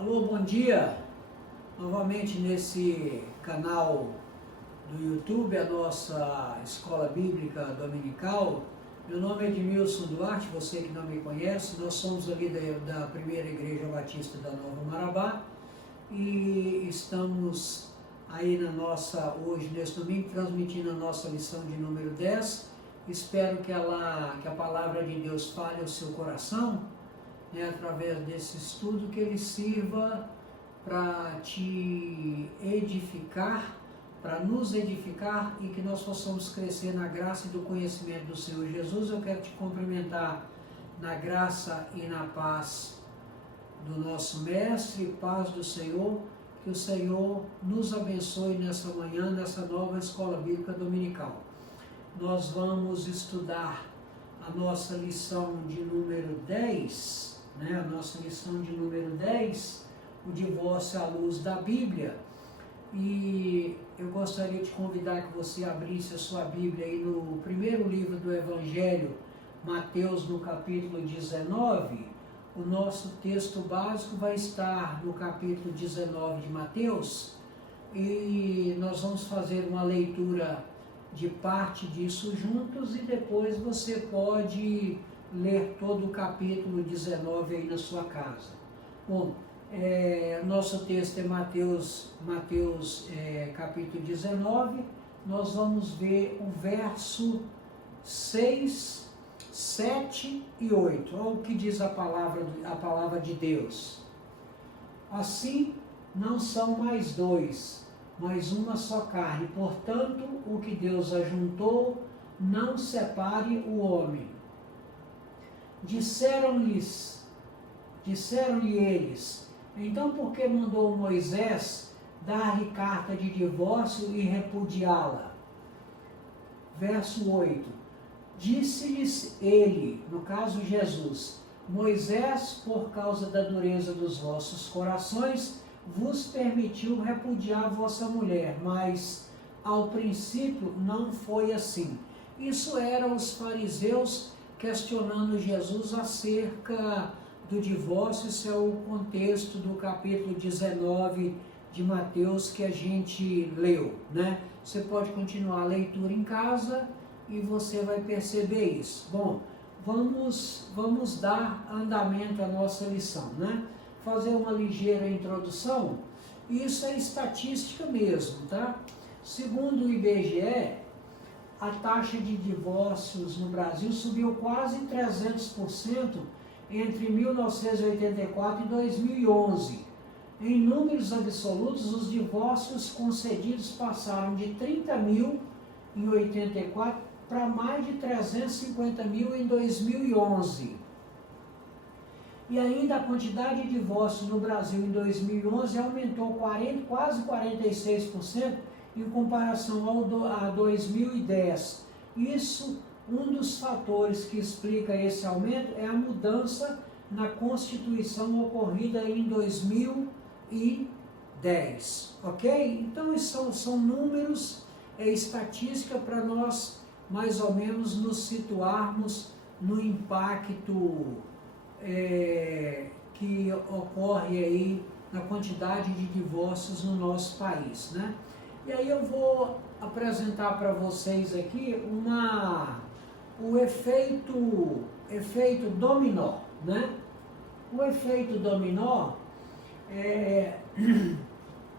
Alô, bom dia! Novamente nesse canal do YouTube, a nossa Escola Bíblica Dominical. Meu nome é Edmilson Duarte, você que não me conhece, nós somos ali da Primeira Igreja Batista da Nova Marabá e estamos aí hoje, nesse domingo, transmitindo a nossa lição de número 10. Espero que a palavra de Deus fale ao seu coração, através desse estudo, que ele sirva para te edificar, para nos edificar e que nós possamos crescer na graça e do conhecimento do Senhor Jesus. Eu quero te cumprimentar na graça e na paz do nosso Mestre, paz do Senhor, que o Senhor nos abençoe nessa manhã, nessa nova Escola Bíblica Dominical. Nós vamos estudar a nossa lição de número 10, a nossa lição de número 10, o divórcio à luz da Bíblia. E eu gostaria de convidar que você abrisse a sua Bíblia aí no primeiro livro do Evangelho, Mateus, no capítulo 19. O nosso texto básico vai estar no capítulo 19 de Mateus, e nós vamos fazer uma leitura de parte disso juntos, e depois você pode ler todo o capítulo 19 aí na sua casa. Bom, nosso texto é Mateus capítulo 19, nós vamos ver o verso 6, 7 e 8. Olha o que diz a palavra de Deus. Assim, não são mais dois, mas uma só carne. Portanto, o que Deus ajuntou, não separe o homem. Disseram-lhe eles: então por que mandou Moisés dar-lhe carta de divórcio e repudiá-la? Verso 8. Disse-lhes ele, no caso Jesus: Moisés, por causa da dureza dos vossos corações, vos permitiu repudiar vossa mulher, mas ao princípio não foi assim. Isso eram os fariseus questionando Jesus acerca do divórcio. Esse é o contexto do capítulo 19 de Mateus que a gente leu, Você pode continuar a leitura em casa e você vai perceber isso. Bom, vamos dar andamento à nossa lição, Fazer uma ligeira introdução. Isso é estatística mesmo, Segundo o IBGE, a taxa de divórcios no Brasil subiu quase 300% entre 1984 e 2011. Em números absolutos, os divórcios concedidos passaram de 30 mil em 84 para mais de 350 mil em 2011. E ainda a quantidade de divórcios no Brasil em 2011 aumentou quase 46% em comparação a 2010. Isso, um dos fatores que explica esse aumento é a mudança na Constituição ocorrida em 2010, ok? Então, são números, estatística para nós mais ou menos nos situarmos no impacto que ocorre aí na quantidade de divórcios no nosso país, E aí eu vou apresentar para vocês aqui o efeito dominó, O efeito dominó,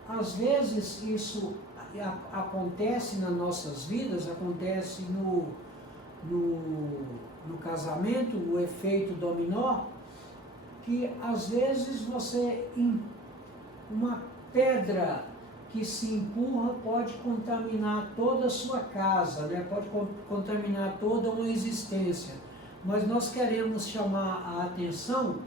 às vezes isso acontece nas nossas vidas, acontece no casamento, o efeito dominó, que às vezes uma pedra que se empurra pode contaminar toda a sua casa, pode contaminar toda uma existência. Mas nós queremos chamar a atenção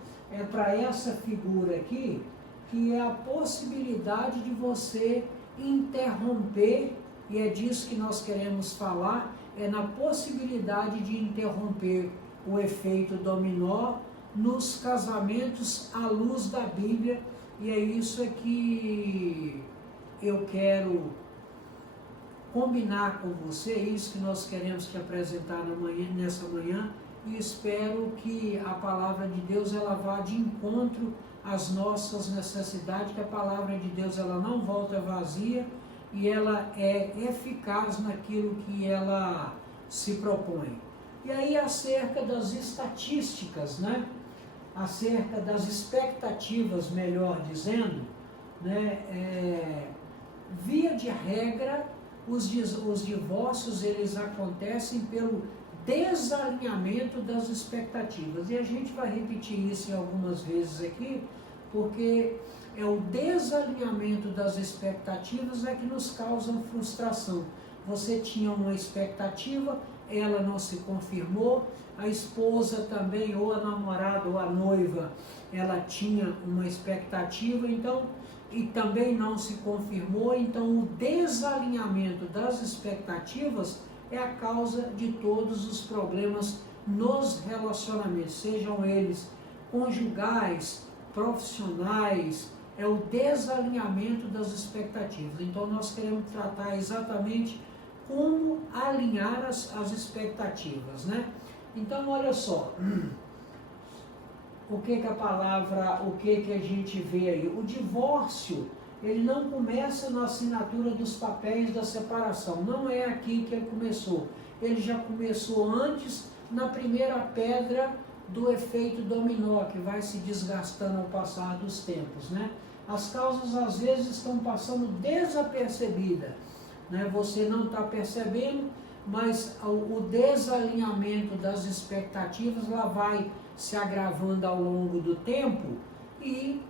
para essa figura aqui, que é a possibilidade de você interromper, e é disso que nós queremos falar, é na possibilidade de interromper o efeito dominó nos casamentos à luz da Bíblia, e é isso que eu quero combinar com você, isso que nós queremos te apresentar nessa manhã, e espero que a palavra de Deus ela vá de encontro às nossas necessidades, que a palavra de Deus ela não volta vazia e ela é eficaz naquilo que ela se propõe. E aí acerca das estatísticas, né? Acerca das expectativas, melhor dizendo, né? Via de regra, os divórcios eles acontecem pelo desalinhamento das expectativas. E a gente vai repetir isso em algumas vezes aqui, porque é o desalinhamento das expectativas que nos causam frustração. Você tinha uma expectativa, ela não se confirmou, a esposa também, ou a namorada, ou a noiva, ela tinha uma expectativa, então, e também não se confirmou, então o desalinhamento das expectativas é a causa de todos os problemas nos relacionamentos, sejam eles conjugais, profissionais, é o desalinhamento das expectativas. Então nós queremos tratar exatamente como alinhar as expectativas, né? Então olha só, o que a gente vê aí? O divórcio, ele não começa na assinatura dos papéis da separação, não é aqui que ele começou. Ele já começou antes, na primeira pedra do efeito dominó, que vai se desgastando ao passar dos tempos, né? As causas às vezes estão passando desapercebidas, né? Você não está percebendo, mas o desalinhamento das expectativas lá vai se agravando ao longo do tempo e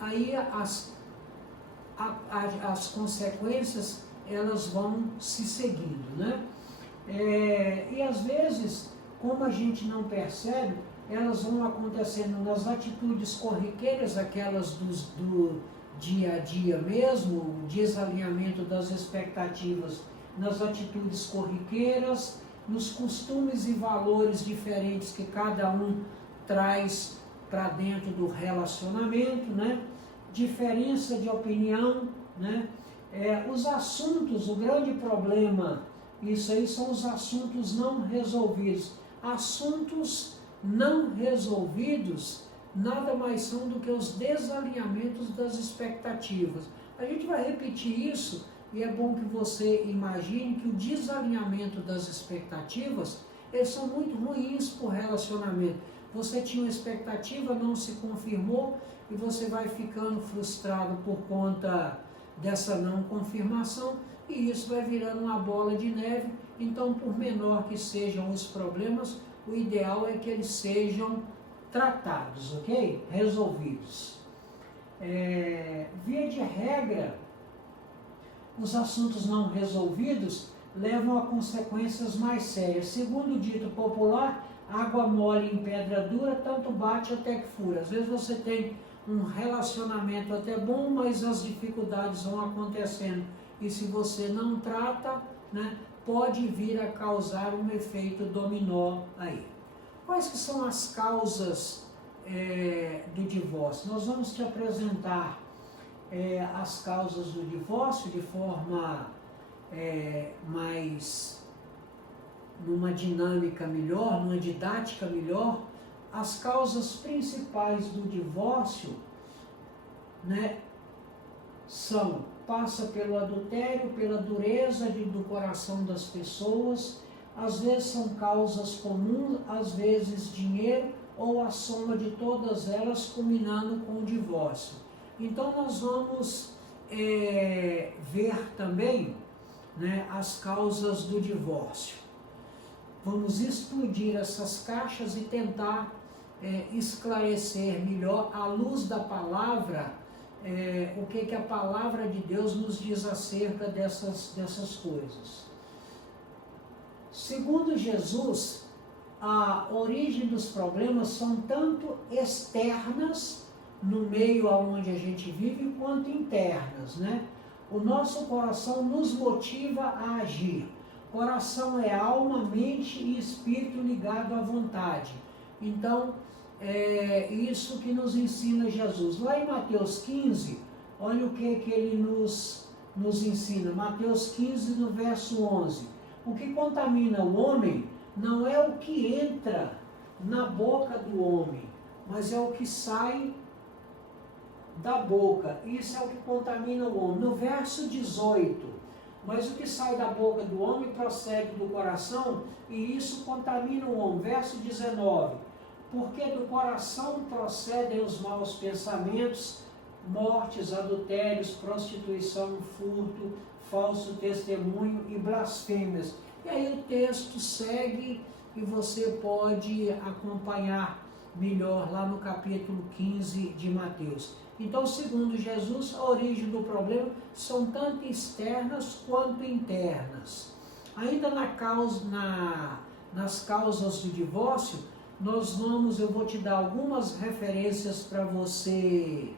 aí as consequências elas vão se seguindo, né? E às vezes, como a gente não percebe, elas vão acontecendo nas atitudes corriqueiras, aquelas do dia a dia mesmo, o desalinhamento das expectativas nas atitudes corriqueiras, nos costumes e valores diferentes que cada um traz para dentro do relacionamento, né? Diferença de opinião, né? Os assuntos, o grande problema, isso aí são os assuntos não resolvidos. Assuntos não resolvidos nada mais são do que os desalinhamentos das expectativas. A gente vai repetir isso e é bom que você imagine que o desalinhamento das expectativas, eles são muito ruins para o relacionamento. Você tinha uma expectativa, não se confirmou e você vai ficando frustrado por conta dessa não confirmação e isso vai virando uma bola de neve. Então, por menor que sejam os problemas, o ideal é que eles sejam tratados, ok? Resolvidos. Via de regra, os assuntos não resolvidos levam a consequências mais sérias. Segundo o dito popular, água mole em pedra dura, tanto bate até que fura. Às vezes você tem um relacionamento até bom, mas as dificuldades vão acontecendo. E se você não trata, né, pode vir a causar um efeito dominó aí. Quais que são as causas do divórcio? Nós vamos te apresentar as causas do divórcio de forma mais, numa dinâmica melhor, numa didática melhor. As causas principais do divórcio, né, passa pelo adultério, pela dureza do coração das pessoas, às vezes são causas comuns, às vezes dinheiro, ou a soma de todas elas culminando com o divórcio. Então nós vamos ver também, né, as causas do divórcio. Vamos explodir essas caixas e tentar esclarecer melhor, à luz da palavra, o que a palavra de Deus nos diz acerca dessas coisas. Segundo Jesus, a origem dos problemas são tanto externas, no meio aonde a gente vive, quanto internas, né? O nosso coração nos motiva a agir. Coração é alma, mente e espírito ligado à vontade. Então, é isso que nos ensina Jesus. Lá em Mateus 15, olha o que ele nos ensina. Mateus 15, no verso 11. O que contamina o homem não é o que entra na boca do homem, mas é o que sai da boca. Isso é o que contamina o homem. No verso 18, mas o que sai da boca do homem procede do coração, e isso contamina o homem. Verso 19, porque do coração procedem os maus pensamentos, mortes, adultérios, prostituição, furto, falso testemunho e blasfêmias. E aí o texto segue e você pode acompanhar melhor lá no capítulo 15 de Mateus. Então, segundo Jesus, a origem do problema são tanto externas quanto internas. Ainda nas causas do divórcio, eu vou te dar algumas referências para você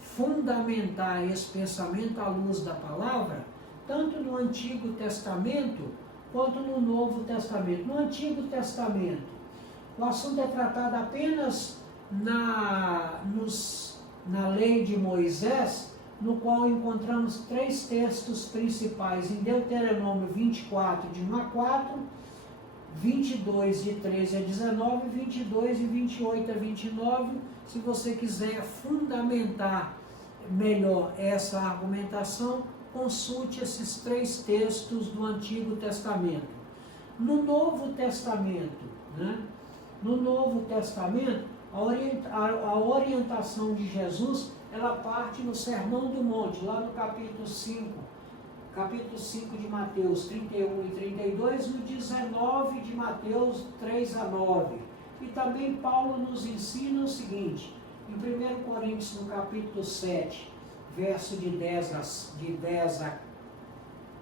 fundamentar esse pensamento à luz da palavra, tanto no Antigo Testamento quanto no Novo Testamento. No Antigo Testamento, o assunto é tratado apenas na lei de Moisés, no qual encontramos 3 textos principais, em Deuteronômio 24, de 1 a 4, 22, de 13 a 19, 22 e 28 a 29, se você quiser fundamentar melhor essa argumentação, consulte esses 3 textos do Antigo Testamento. No Novo Testamento, no Novo Testamento, a orientação de Jesus, ela parte no Sermão do Monte, lá no capítulo 5 de Mateus 31 e 32, e o 19 de Mateus 3 a 9. E também Paulo nos ensina o seguinte, em 1 Coríntios, no capítulo 7, verso de 10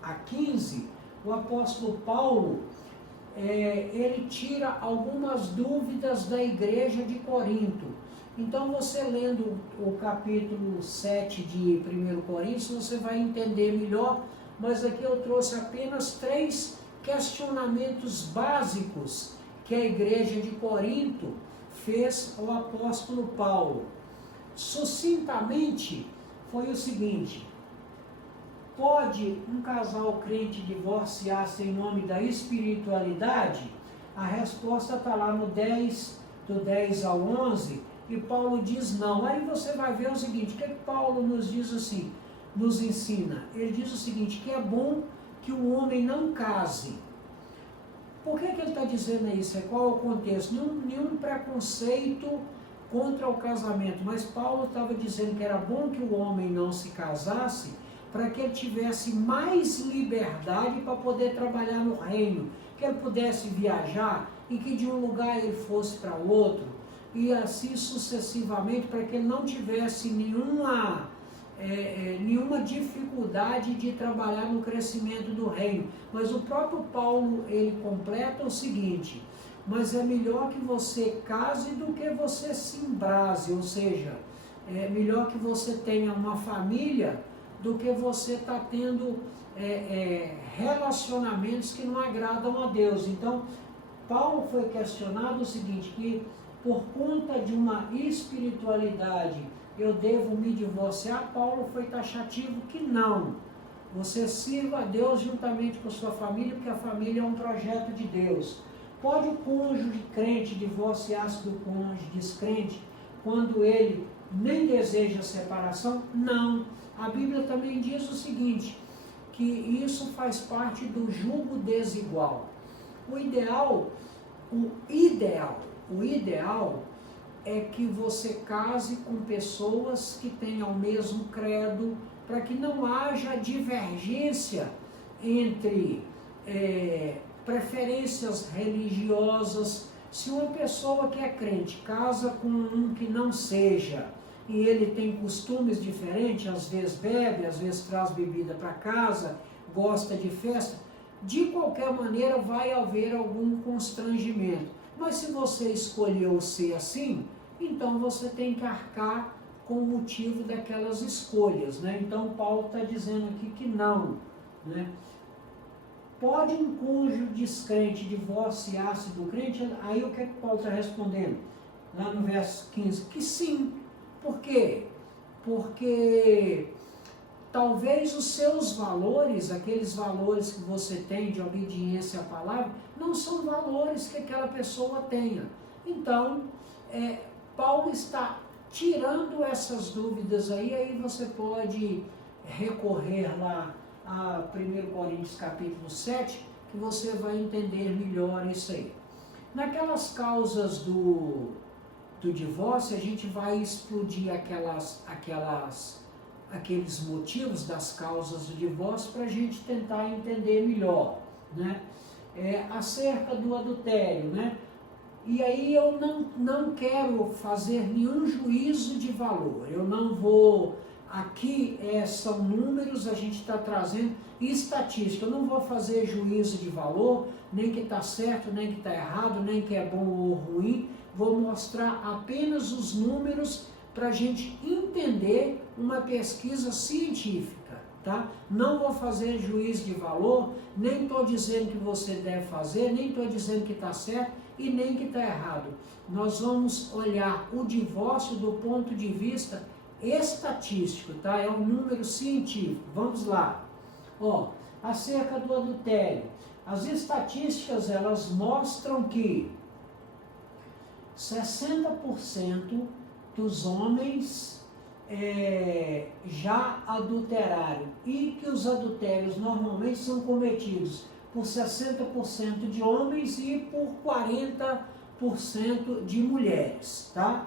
a 15, o apóstolo Paulo, ele tira algumas dúvidas da igreja de Corinto. Então, você lendo o capítulo 7 de 1 Coríntios, você vai entender melhor, mas aqui eu trouxe apenas 3 questionamentos básicos que a igreja de Corinto fez ao apóstolo Paulo. Sucintamente, foi o seguinte: pode um casal crente divorciar-se em nome da espiritualidade? A resposta está lá no 10, do 10 ao 11, e Paulo diz não. Aí você vai ver o seguinte, o que Paulo nos diz assim, nos ensina? Ele diz o seguinte, que é bom que o homem não case. Por que ele está dizendo isso? Qual é o contexto? Nenhum preconceito contra o casamento, mas Paulo estava dizendo que era bom que o homem não se casasse, para que ele tivesse mais liberdade para poder trabalhar no reino, que ele pudesse viajar e que de um lugar ele fosse para o outro, e assim sucessivamente, para que ele não tivesse nenhuma dificuldade de trabalhar no crescimento do reino. Mas o próprio Paulo, ele completa o seguinte, mas é melhor que você case do que você se embrase, ou seja, é melhor que você tenha uma família do que você está tendo relacionamentos que não agradam a Deus. Então, Paulo foi questionado o seguinte, que por conta de uma espiritualidade eu devo me divorciar. Paulo foi taxativo que não. Você sirva a Deus juntamente com a sua família, porque a família é um projeto de Deus. Pode o cônjuge crente divorciar-se do cônjuge descrente quando ele nem deseja separação? Não. A Bíblia também diz o seguinte, que isso faz parte do jugo desigual. O ideal é que você case com pessoas que tenham o mesmo credo, para que não haja divergência entre preferências religiosas. Se uma pessoa que é crente casa com um que não seja, e ele tem costumes diferentes, às vezes bebe, às vezes traz bebida para casa, gosta de festa, de qualquer maneira vai haver algum constrangimento. Mas se você escolheu ser assim, então você tem que arcar com o motivo daquelas escolhas, né? Então Paulo está dizendo aqui que não, né? Pode um cônjuge descrente divorciar-se do crente? Aí o que é que Paulo está respondendo? Lá no verso 15, que sim. Por quê? Porque talvez os seus valores, aqueles valores que você tem de obediência à palavra, não são valores que aquela pessoa tenha. Então, Paulo está tirando essas dúvidas aí você pode recorrer lá a 1 Coríntios capítulo 7, que você vai entender melhor isso aí. Naquelas causas do divórcio, a gente vai explodir aqueles motivos das causas do divórcio para a gente tentar entender melhor, né? Acerca do adultério, né? E aí eu não quero fazer nenhum juízo de valor, eu não vou, aqui são números, a gente está trazendo estatística, eu não vou fazer juízo de valor, nem que está certo, nem que está errado, nem que é bom ou ruim, vou mostrar apenas os números para a gente entender uma pesquisa científica, tá? Não vou fazer juízo de valor, nem estou dizendo que você deve fazer, nem estou dizendo que está certo e nem que está errado. Nós vamos olhar o divórcio do ponto de vista estatístico, tá? É um número científico. Vamos lá. Acerca do adultério, as estatísticas elas mostram que 60% dos homens já adulteraram e que os adultérios normalmente são cometidos por 60% de homens e por 40% de mulheres, tá?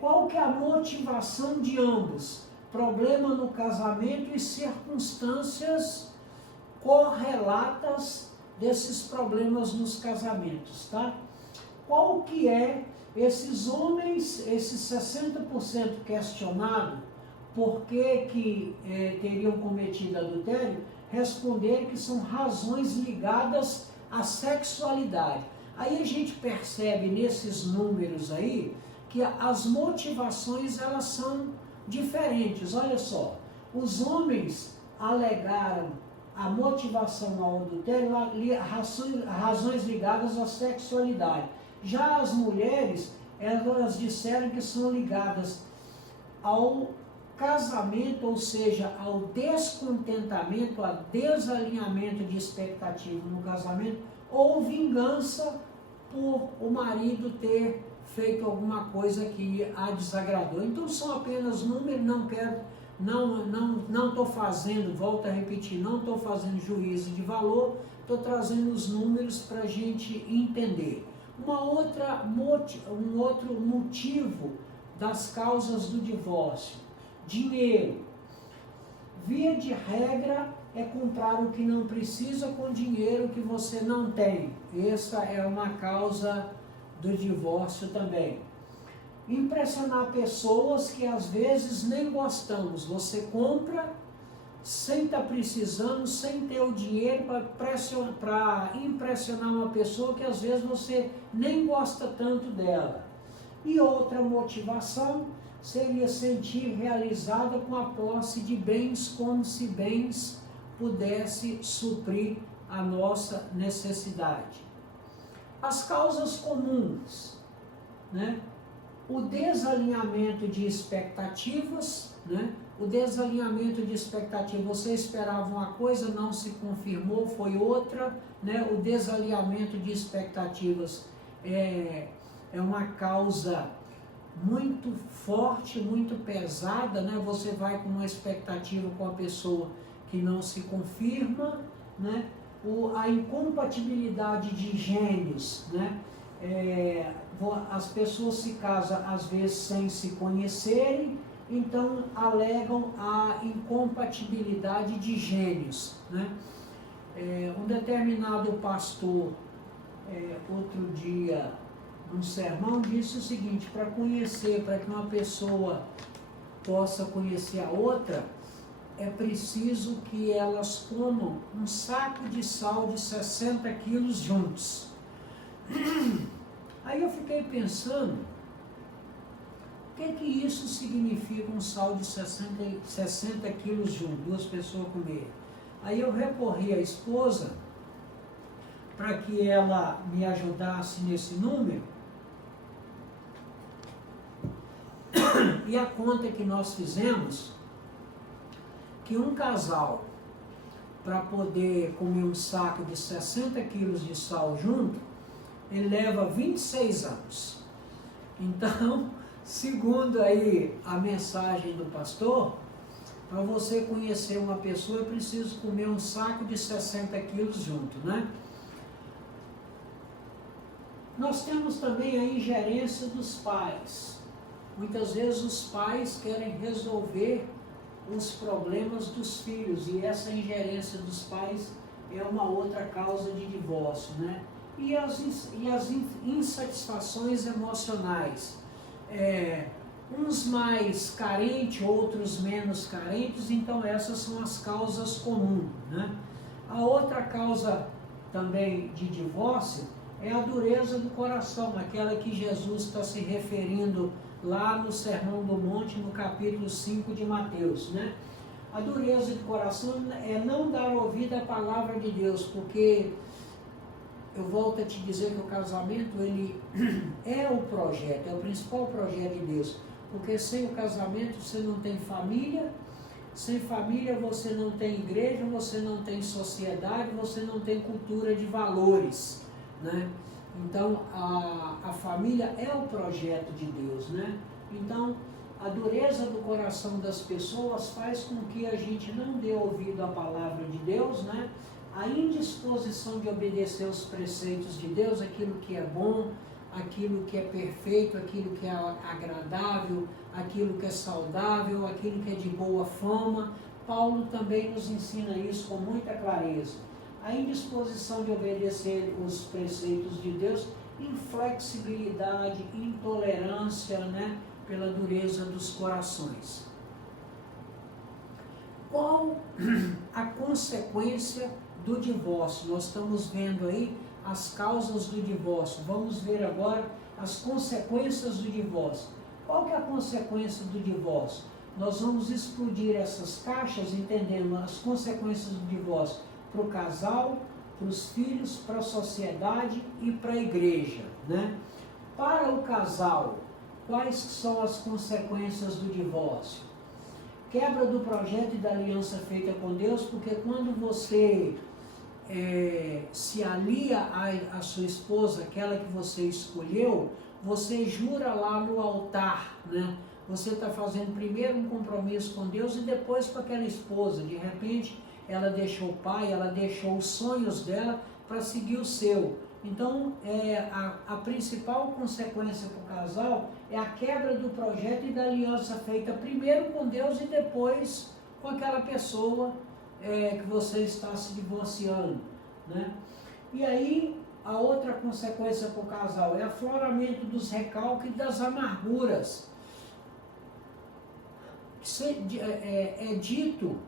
Qual que é a motivação de ambos? Problema no casamento e circunstâncias correlatas desses problemas nos casamentos, tá? Qual que é esses homens, esses 60% questionados, por que teriam cometido adultério? Responder que são razões ligadas à sexualidade. Aí a gente percebe nesses números aí que as motivações elas são diferentes. Olha só, os homens alegaram a motivação ao adultério, razões ligadas à sexualidade. Já as mulheres, elas disseram que são ligadas ao casamento, ou seja, ao descontentamento, ao desalinhamento de expectativa no casamento, ou vingança por o marido ter feito alguma coisa que a desagradou. Então são apenas números, não estou fazendo, volto a repetir, não estou fazendo juízo de valor, estou trazendo os números para a gente entender. Um outro motivo das causas do divórcio: dinheiro. Via de regra é comprar o que não precisa com dinheiro que você não tem. Essa é uma causa do divórcio também. Impressionar pessoas que às vezes nem gostamos. Você compra sem estar precisando, sem ter o dinheiro para impressionar uma pessoa que às vezes você nem gosta tanto dela. E outra motivação seria sentir realizada com a posse de bens, como se bens pudesse suprir a nossa necessidade. As causas comuns, né? O desalinhamento de expectativas, né? O desalinhamento de expectativas, você esperava uma coisa, não se confirmou, foi outra, né? O desalinhamento de expectativas é uma causa muito forte, muito pesada, né? Você vai com uma expectativa com a pessoa que não se confirma, né? A incompatibilidade de gênios, né? As pessoas se casam às vezes sem se conhecerem, então alegam a incompatibilidade de gênios, né? Um determinado pastor, outro dia, num sermão, disse o seguinte: para que uma pessoa possa conhecer a outra, é preciso que elas comam um saco de sal de 60 quilos juntos. Aí eu fiquei pensando, o que isso significa, um sal de 60 quilos juntos, duas pessoas comerem? Aí eu recorri à esposa para que ela me ajudasse nesse número, e a conta que nós fizemos que um casal, para poder comer um saco de 60 quilos de sal junto, ele leva 26 anos. Então, segundo aí a mensagem do pastor, para você conhecer uma pessoa é preciso comer um saco de 60 quilos junto, né? Nós temos também a ingerência dos pais. Muitas vezes os pais querem resolver os problemas dos filhos e essa ingerência dos pais é uma outra causa de divórcio, né? E as insatisfações emocionais. Uns mais carentes, outros menos carentes, então essas são as causas comuns, né? A outra causa também de divórcio é a dureza do coração, aquela que Jesus está se referindo lá no Sermão do Monte, no capítulo 5 de Mateus, né? A dureza do coração é não dar ouvido à palavra de Deus, porque eu volto a te dizer que o casamento, ele é o projeto, é o principal projeto de Deus, porque sem o casamento você não tem família, sem família você não tem igreja, você não tem sociedade, você não tem cultura de valores, né? Então, a família é o projeto de Deus, né? Então, a dureza do coração das pessoas faz com que a gente não dê ouvido à palavra de Deus, né? A indisposição de obedecer os preceitos de Deus, aquilo que é bom, aquilo que é perfeito, aquilo que é agradável, aquilo que é saudável, aquilo que é de boa fama. Paulo também nos ensina isso com muita clareza. A indisposição de obedecer os preceitos de Deus, inflexibilidade, intolerância, né, pela dureza dos corações. Qual a consequência do divórcio? Nós estamos vendo aí as causas do divórcio. Vamos ver agora as consequências do divórcio. Qual que é a consequência do divórcio? Nós vamos explodir essas caixas entendendo as consequências do divórcio para o casal, para os filhos, para a sociedade e para a igreja, né? Para o casal, quais são as consequências do divórcio? Quebra do projeto e da aliança feita com Deus, porque quando você se alia à sua esposa, aquela que você escolheu, você jura lá no altar, né? Você está fazendo primeiro um compromisso com Deus e depois com aquela esposa. De repente, ela deixou o pai, ela deixou os sonhos dela para seguir o seu. Então, a principal consequência para o casal é a quebra do projeto e da aliança feita primeiro com Deus e depois com aquela pessoa que você está se divorciando, né? E aí, a outra consequência para o casal é afloramento dos recalques e das amarguras. É dito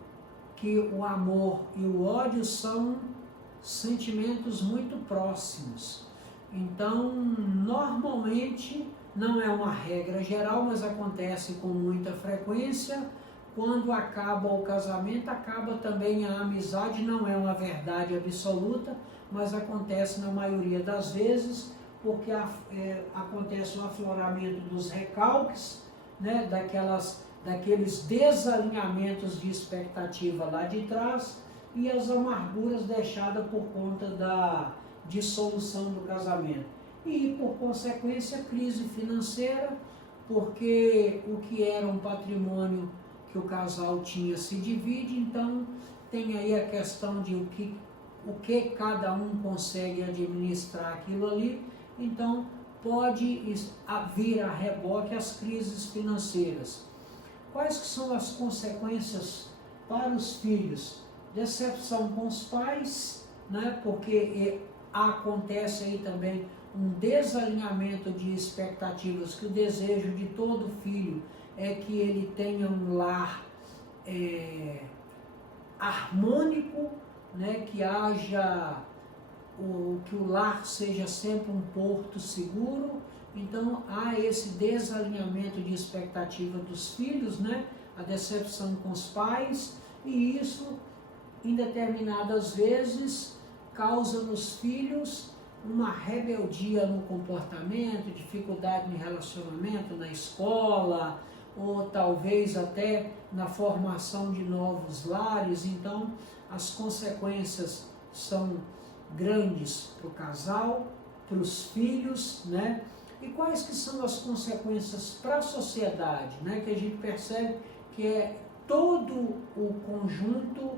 que o amor e o ódio são sentimentos muito próximos. Então, normalmente, não é uma regra geral, mas acontece com muita frequência. Quando acaba o casamento, acaba também a amizade, não é uma verdade absoluta, mas acontece na maioria das vezes, porque acontece o afloramento dos recalques, né, daqueles desalinhamentos de expectativa lá de trás e as amarguras deixadas por conta da dissolução do casamento. E, por consequência, crise financeira, porque o que era um patrimônio que o casal tinha se divide, então tem aí a questão de o que cada um consegue administrar aquilo ali, então pode vir a reboque as crises financeiras. Quais que são as consequências para os filhos? Decepção com os pais, né? Porque acontece aí também um desalinhamento de expectativas, que o desejo de todo filho é que ele tenha um lar harmônico, né? Que o lar seja sempre um porto seguro. Então, há esse desalinhamento de expectativa dos filhos, né? A decepção com os pais, e isso, em determinadas vezes, causa nos filhos uma rebeldia no comportamento, dificuldade no relacionamento, na escola, ou talvez até na formação de novos lares. Então, as consequências são grandes para o casal, para os filhos, né? E quais que são as consequências para a sociedade, né? Que a gente percebe que é todo o conjunto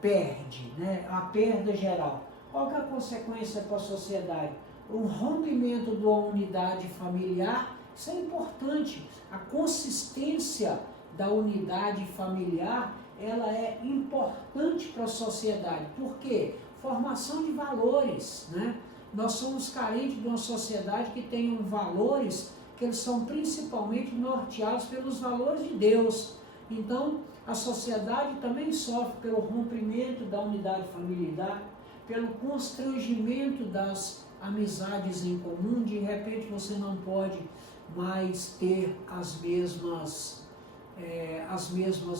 perde, né? A perda geral. Qual que é a consequência para a sociedade? O rompimento da unidade familiar, isso é importante. A consistência da unidade familiar, ela é importante para a sociedade. Por quê? Formação de valores, né? Nós somos carentes de uma sociedade que tenha valores que eles são principalmente norteados pelos valores de Deus. Então, a sociedade também sofre pelo rompimento da unidade familiar, pelo constrangimento das amizades em comum. De repente você não pode mais ter as mesmas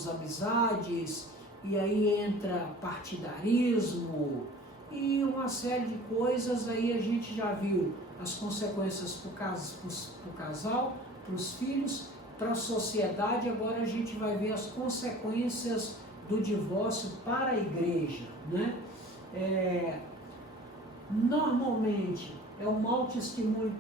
amizades, e aí entra partidarismo e uma série de coisas. Aí a gente já viu as consequências para o casal, para os filhos, para a sociedade. Agora a gente vai ver as consequências do divórcio para a igreja, né? Normalmente é um mau testemunho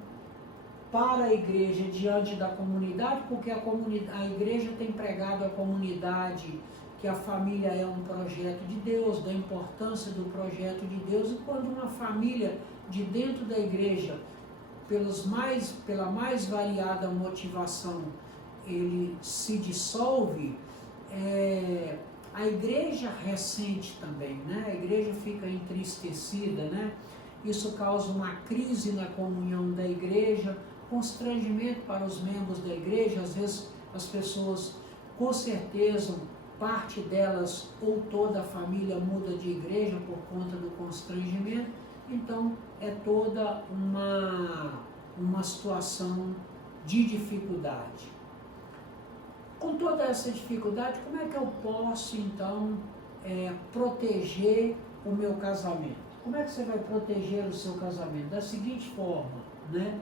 para a igreja diante da comunidade, porque a igreja tem pregado à comunidade que a família é um projeto de Deus, da importância do projeto de Deus. E quando uma família de dentro da igreja, pela mais variada motivação, ele se dissolve, a igreja ressente também, né? A igreja fica entristecida, né? Isso causa uma crise na comunhão da igreja, constrangimento para os membros da igreja. Às vezes as pessoas, com certeza, parte delas ou toda a família muda de igreja por conta do constrangimento. Então é toda uma situação de dificuldade. Com toda essa dificuldade, como é que eu posso então proteger o meu casamento? Como é que você vai proteger o seu casamento? Da seguinte forma, né?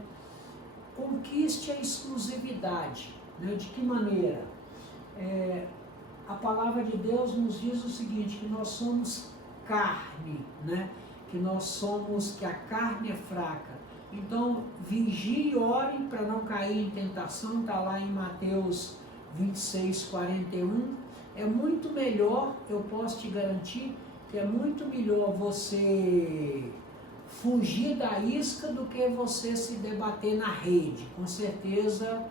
Conquiste a exclusividade, né? De que maneira? A palavra de Deus nos diz o seguinte, que nós somos carne, né? Que a carne é fraca. Então, vigie e ore para não cair em tentação. Está lá em Mateus 26:41. É muito melhor, eu posso te garantir, que é muito melhor você fugir da isca do que você se debater na rede. Com certeza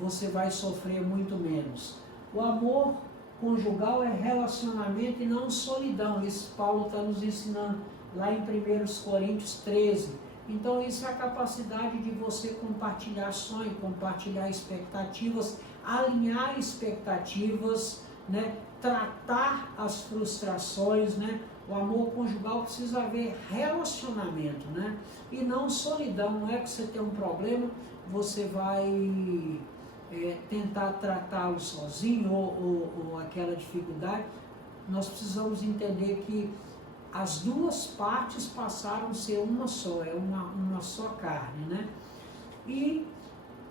você vai sofrer muito menos. O amor conjugal é relacionamento e não solidão. Isso Paulo está nos ensinando lá em 1 Coríntios 13. Então isso é a capacidade de você compartilhar sonhos, compartilhar expectativas, alinhar expectativas, né? Tratar as frustrações, né? O amor conjugal precisa haver relacionamento, né? E não solidão. Não é que você tem um problema, você vai tentar tratá-lo sozinho ou aquela dificuldade. Nós precisamos entender que as duas partes passaram a ser uma só, é uma só carne, né? E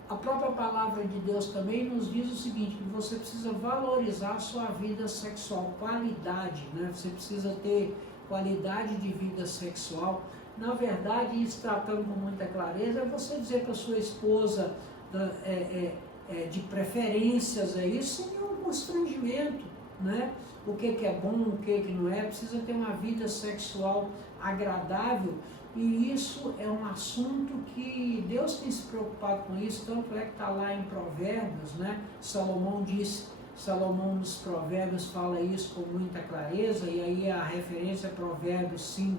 a própria palavra de Deus também nos diz o seguinte, que você precisa valorizar a sua vida sexual, qualidade, né? Você precisa ter qualidade de vida sexual. Na verdade, isso tratando com muita clareza, é você dizer para a sua esposa de preferências aí, sem nenhum constrangimento, né? O que é bom, o que não é. Precisa ter uma vida sexual agradável. E isso é um assunto que Deus tem se preocupado com isso, tanto é que está lá em Provérbios, né? Salomão nos Provérbios fala isso com muita clareza, e aí a referência é Provérbios 5,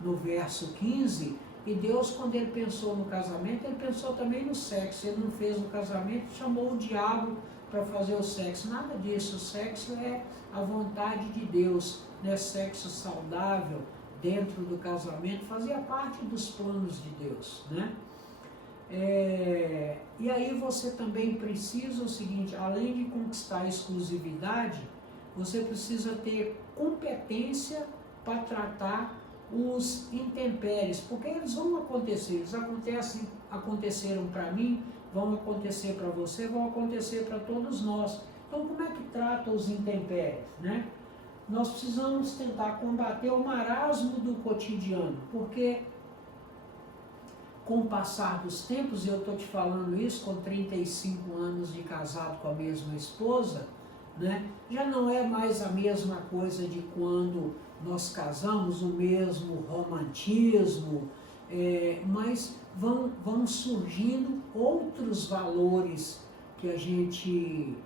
no verso 15, e Deus, quando ele pensou no casamento, ele pensou também no sexo. Ele não fez o casamento, chamou o diabo para fazer o sexo. Nada disso, o sexo é a vontade de Deus, né? Sexo saudável, dentro do casamento, fazia parte dos planos de Deus, né? E aí você também precisa o seguinte, além de conquistar a exclusividade, você precisa ter competência para tratar os intempéries, porque eles vão acontecer, eles acontecem aconteceram para mim, vão acontecer para você, vão acontecer para todos nós. Então, como é que trata os intempéries, né? Nós precisamos tentar combater o marasmo do cotidiano, porque com o passar dos tempos, e eu estou te falando isso com 35 anos de casado com a mesma esposa, né? Já não é mais a mesma coisa de quando nós casamos, o mesmo romantismo, mas vão surgindo outros valores que a gente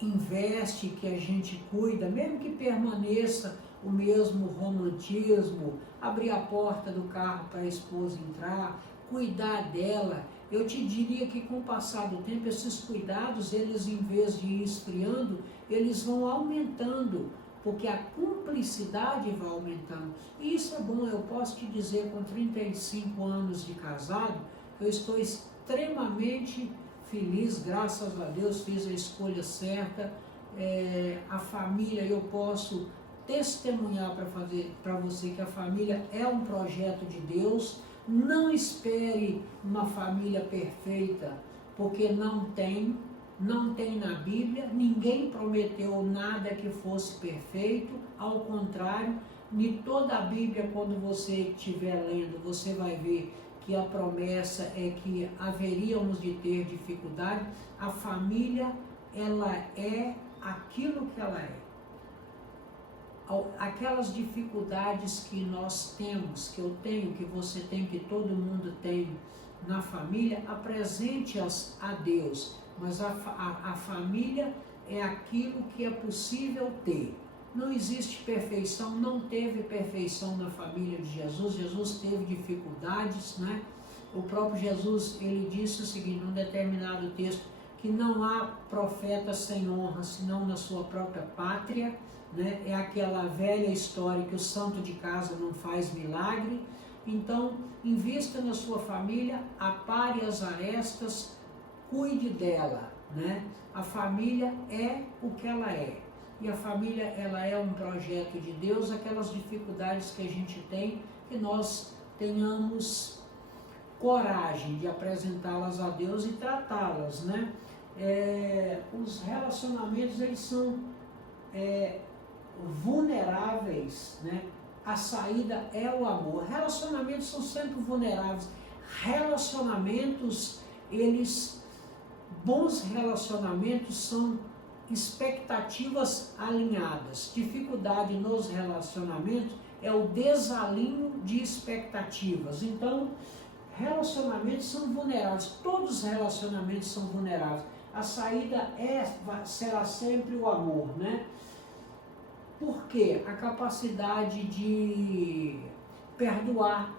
investe, que a gente cuida, mesmo que permaneça o mesmo romantismo, abrir a porta do carro para a esposa entrar, cuidar dela. Eu te diria que com o passar do tempo, esses cuidados, eles em vez de ir esfriando, eles vão aumentando, porque a cumplicidade vai aumentando. E isso é bom, eu posso te dizer com 35 anos de casado, que eu estou extremamente feliz, graças a Deus, fiz a escolha certa. A família, eu posso testemunhar para você que a família é um projeto de Deus. Não espere uma família perfeita, porque não tem na Bíblia, ninguém prometeu nada que fosse perfeito, ao contrário, em toda a Bíblia, quando você estiver lendo, você vai ver que a promessa é que haveríamos de ter dificuldade. A família, ela é aquilo que ela é. Aquelas dificuldades que nós temos, que eu tenho, que você tem, que todo mundo tem na família, apresente-as a Deus. Mas a família é aquilo que é possível ter. Não existe perfeição, não teve perfeição na família de Jesus. Jesus teve dificuldades, né? O próprio Jesus, ele disse o seguinte, num determinado texto, que não há profeta sem honra, senão na sua própria pátria, né? É aquela velha história que o santo de casa não faz milagre. Então, invista na sua família, apare as arestas, cuide dela, né? A família é o que ela é. E a família, ela é um projeto de Deus. Aquelas dificuldades que a gente tem, que nós tenhamos coragem de apresentá-las a Deus e tratá-las, né? Os relacionamentos, eles são vulneráveis, né? A saída é o amor. Relacionamentos são sempre vulneráveis. Relacionamentos, bons relacionamentos são expectativas alinhadas. Dificuldade nos relacionamentos é o desalinho de expectativas. Então, relacionamentos são vulneráveis. Todos os relacionamentos são vulneráveis. A saída será sempre o amor, né? Por quê? A capacidade de perdoar,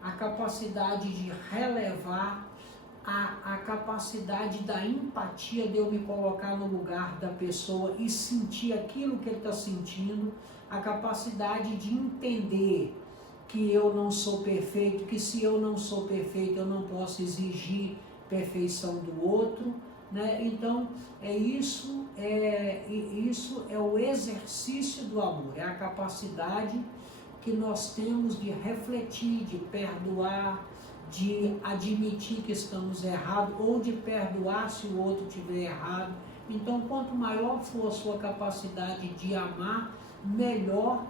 a capacidade de relevar, a capacidade da empatia, de eu me colocar no lugar da pessoa e sentir aquilo que ele está sentindo, a capacidade de entender que eu não sou perfeito, que se eu não sou perfeito eu não posso exigir perfeição do outro, né? Então, isso é o exercício do amor, é a capacidade que nós temos de refletir, de perdoar, de admitir que estamos errados ou de perdoar se o outro estiver errado. Então, quanto maior for a sua capacidade de amar, melhor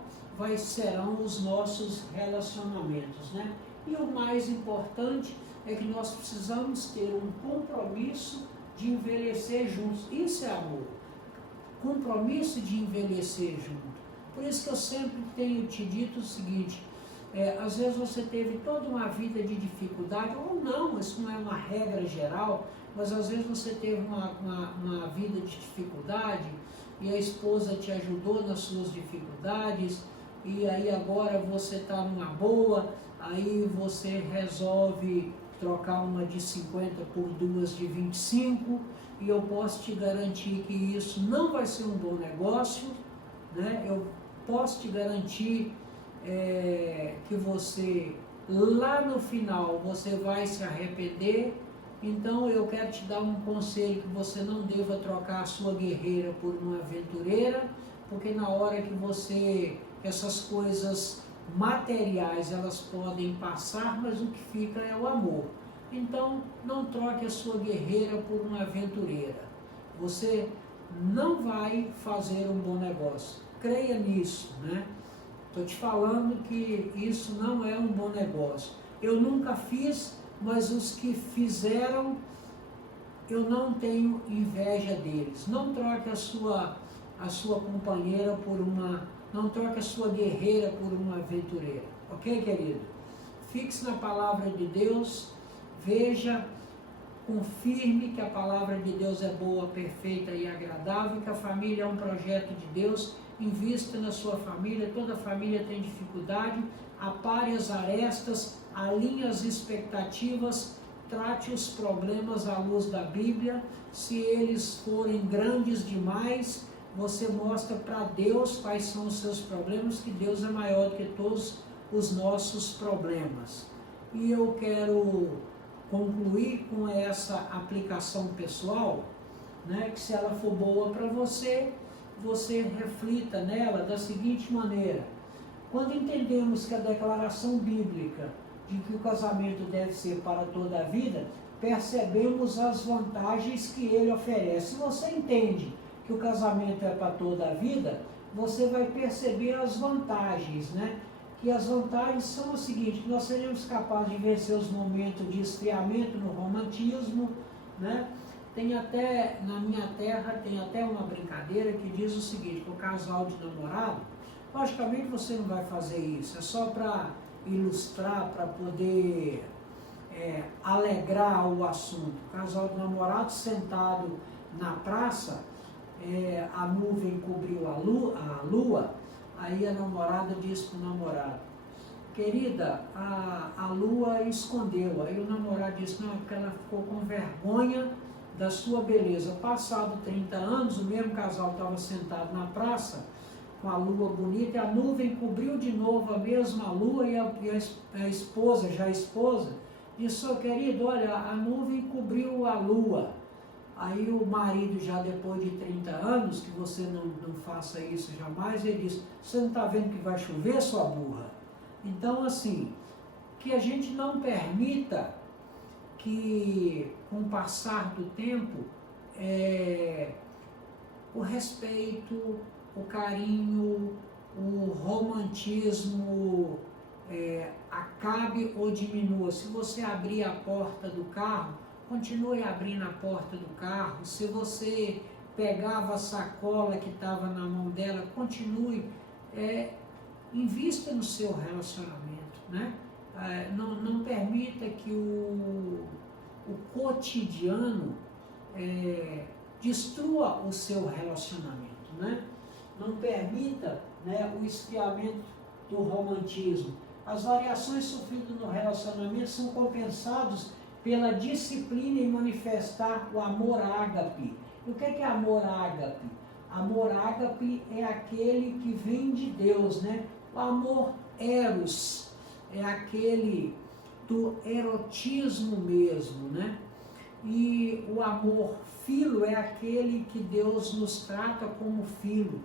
serão os nossos relacionamentos, né? E o mais importante é que nós precisamos ter um compromisso de envelhecer juntos. Isso é amor. Compromisso de envelhecer junto. Por isso que eu sempre tenho te dito o seguinte, às vezes você teve toda uma vida de dificuldade, ou não, isso não é uma regra geral, mas às vezes você teve uma vida de dificuldade e a esposa te ajudou nas suas dificuldades, e aí agora você está numa boa, aí você resolve trocar uma de 50 por duas de 25, e eu posso te garantir que isso não vai ser um bom negócio, né? Eu posso te garantir que você, lá no final, você vai se arrepender. Então eu quero te dar um conselho, que você não deva trocar a sua guerreira por uma aventureira, porque na hora que essas coisas materiais elas podem passar, mas o que fica é o amor. Então, não troque a sua guerreira por uma aventureira. Você não vai fazer um bom negócio. Creia nisso, né? Estou te falando que isso não é um bom negócio. Eu nunca fiz, mas os que fizeram, eu não tenho inveja deles. Não troque a sua companheira por uma... Não troque a sua guerreira por uma aventureira. Ok, querido? Fixe na palavra de Deus. Veja, confirme que a palavra de Deus é boa, perfeita e agradável, que a família é um projeto de Deus. Invista na sua família, toda família tem dificuldade, apare as arestas, alinhe as expectativas, trate os problemas à luz da Bíblia. Se eles forem grandes demais, você mostra para Deus quais são os seus problemas, que Deus é maior do que todos os nossos problemas. E eu quero concluir com essa aplicação pessoal, né, que se ela for boa para você, você reflita nela da seguinte maneira: quando entendemos que a declaração bíblica de que o casamento deve ser para toda a vida, percebemos as vantagens que ele oferece. Se você entende que o casamento é para toda a vida, você vai perceber as vantagens, né? Que as vantagens são o seguinte: que nós seremos capazes de vencer os momentos de esfriamento no romantismo, né? Tem até, na minha terra, tem até uma brincadeira que diz o seguinte, que o casal de namorado, logicamente você não vai fazer isso, é só para ilustrar, para poder alegrar o assunto. O casal de namorado sentado na praça, a nuvem cobriu a lua, aí a namorada disse para o namorado: querida, a lua escondeu. Aí o namorado disse: não, porque ela ficou com vergonha da sua beleza. Passado 30 anos, o mesmo casal estava sentado na praça, com a lua bonita, e a nuvem cobriu de novo a mesma lua, e a esposa, disse: oh, querido, olha, a nuvem cobriu a lua. Aí o marido, já depois de 30 anos, que você não faça isso jamais, ele diz: você não está vendo que vai chover, sua burra? Então, assim, que a gente não permita que, com o passar do tempo, o respeito, o carinho, o romantismo acabe ou diminua. Se você abrir a porta do carro, continue abrindo a porta do carro. Se você pegava a sacola que estava na mão dela, continue. Invista no seu relacionamento, né? Não permita que o cotidiano destrua o seu relacionamento, né? Não permita, né, o esfriamento do romantismo. As variações sofridas no relacionamento são compensadas pela disciplina em manifestar o amor ágape. E o que é amor ágape? Amor ágape é aquele que vem de Deus, né? O amor eros é aquele do erotismo mesmo, né? E o amor filo é aquele que Deus nos trata como filho,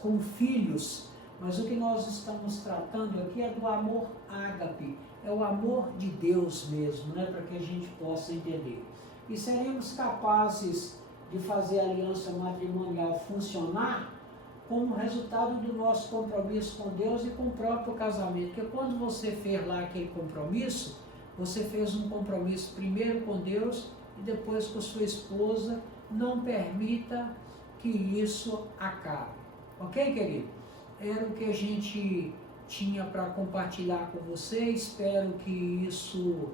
como filhos, mas o que nós estamos tratando aqui é do amor ágape, é o amor de Deus mesmo, né? Para que a gente possa entender. E seremos capazes de fazer a aliança matrimonial funcionar como resultado do nosso compromisso com Deus e com o próprio casamento. Porque quando você fez lá aquele compromisso, você fez um compromisso primeiro com Deus e depois com sua esposa. Não permita que isso acabe. Ok, querido? Era o que a gente tinha para compartilhar com você. Espero que isso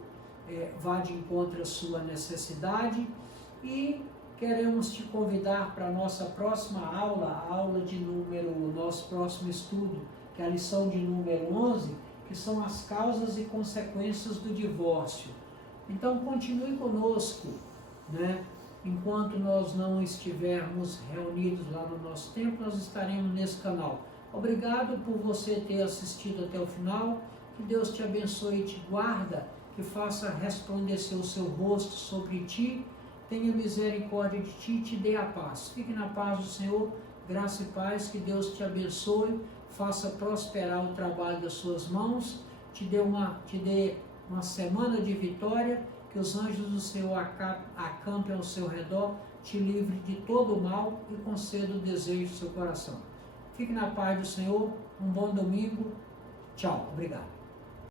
vá de encontro à sua necessidade. E queremos te convidar para a nossa próxima aula, o nosso próximo estudo, que é a lição de número 11, que são as causas e consequências do divórcio. Então continue conosco, né? Enquanto nós não estivermos reunidos lá no nosso templo, nós estaremos nesse canal. Obrigado por você ter assistido até o final. Que Deus te abençoe e te guarda, que faça resplandecer o seu rosto sobre ti, tenha misericórdia de ti e te dê a paz. Fique na paz do Senhor, graça e paz, que Deus te abençoe. faça prosperar o trabalho das suas mãos, te dê uma semana de vitória, que os anjos do Senhor acampem ao seu redor, te livre de todo o mal e conceda o desejo do seu coração. Fique na paz do Senhor, um bom domingo, tchau, obrigado.